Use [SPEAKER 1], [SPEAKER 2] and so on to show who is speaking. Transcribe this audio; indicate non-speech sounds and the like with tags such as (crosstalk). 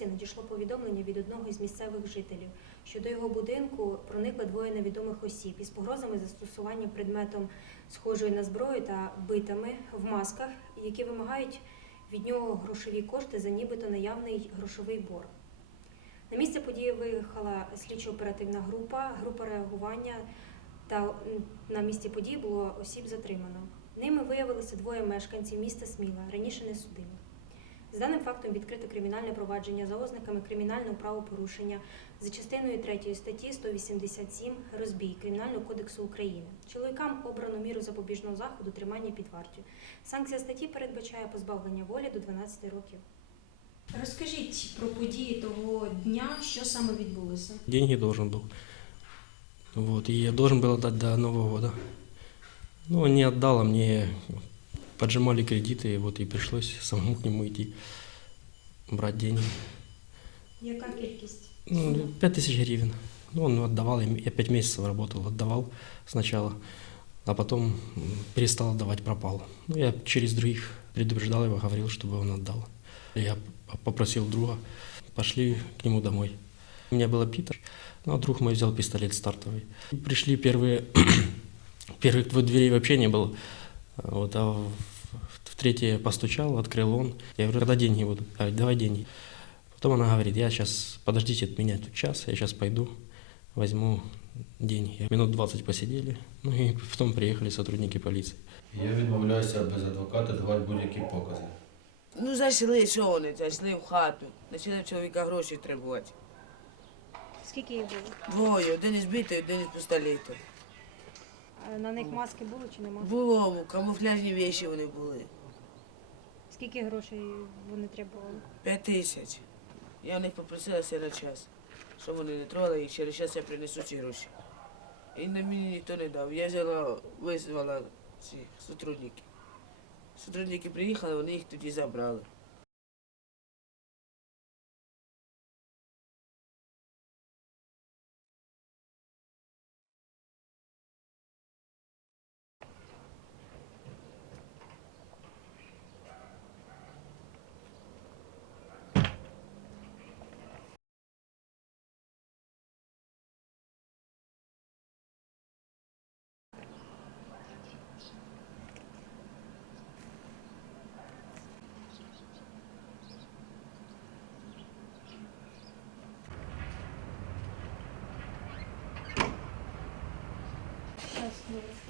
[SPEAKER 1] році надійшло повідомлення від одного із місцевих жителів, що до його будинку проникли двоє невідомих осіб із погрозами застосування предметом схожої на зброю та битами в масках, які вимагають від нього грошові кошти за нібито наявний грошовий борг. На місце події виїхала слідчо-оперативна група, група реагування та на місці події було осіб затримано. Ними виявилося двоє мешканців міста Сміла, раніше не судимих. З даним фактом відкрито кримінальне провадження за ознаками кримінального правопорушення за частиною 3 статті 187 розбій Кримінального кодексу України. Чоловікам обрано міру запобіжного заходу тримання під вартою. Санкція статті передбачає позбавлення волі до 12 років. Розкажіть про події того дня, що саме відбулося.
[SPEAKER 2] Деньги должен был. Вот, и я должен был отдать до Нового года. Ну, не отдал, а мне поджимали кредиты, и вот и пришлось самому к нему идти, брать деньги.
[SPEAKER 1] Яка кількість?
[SPEAKER 2] Ну, пять тысяч гривен. Ну, он отдавал, я пять месяцев работал, отдавал сначала, а потом перестал отдавать, пропал. Ну, я через других предупреждал его, говорил, чтобы он отдал. Я попросил друга, пошли к нему домой. У меня было Питер, ну, а друг мой взял пистолет стартовый. Пришли первые, (clears throat) первых двух дверей вообще не было, вот, а в, в третье постучал, открыл он. Я говорю, когда деньги будут? А, говорит, давай деньги. Потом она говорит, я сейчас, подождите от меня тут час, я сейчас пойду, возьму деньги. Минут 20 посидели, ну и потом приехали сотрудники полиции.
[SPEAKER 3] Я відмовляюся без адвоката давати будь-які покази.
[SPEAKER 4] Ну, зайшли, що вони, зайшли в хату, почали в чоловіка гроші требувати.
[SPEAKER 1] Скільки їх було?
[SPEAKER 4] Двоє, один із битий, один із пістолетом.
[SPEAKER 1] На них маски були чи нема?
[SPEAKER 4] Було, камуфляжні віші вони були.
[SPEAKER 1] Скільки грошей вони требували?
[SPEAKER 4] П'ять тисяч. Я в них попросила все на час, щоб вони не трогали їх, через час я принесу ці гроші. І на мені ніхто не дав. Я взяла, визвала ці сотрудники. Сотрудники приїхали, вони їх тоді забрали. Yes.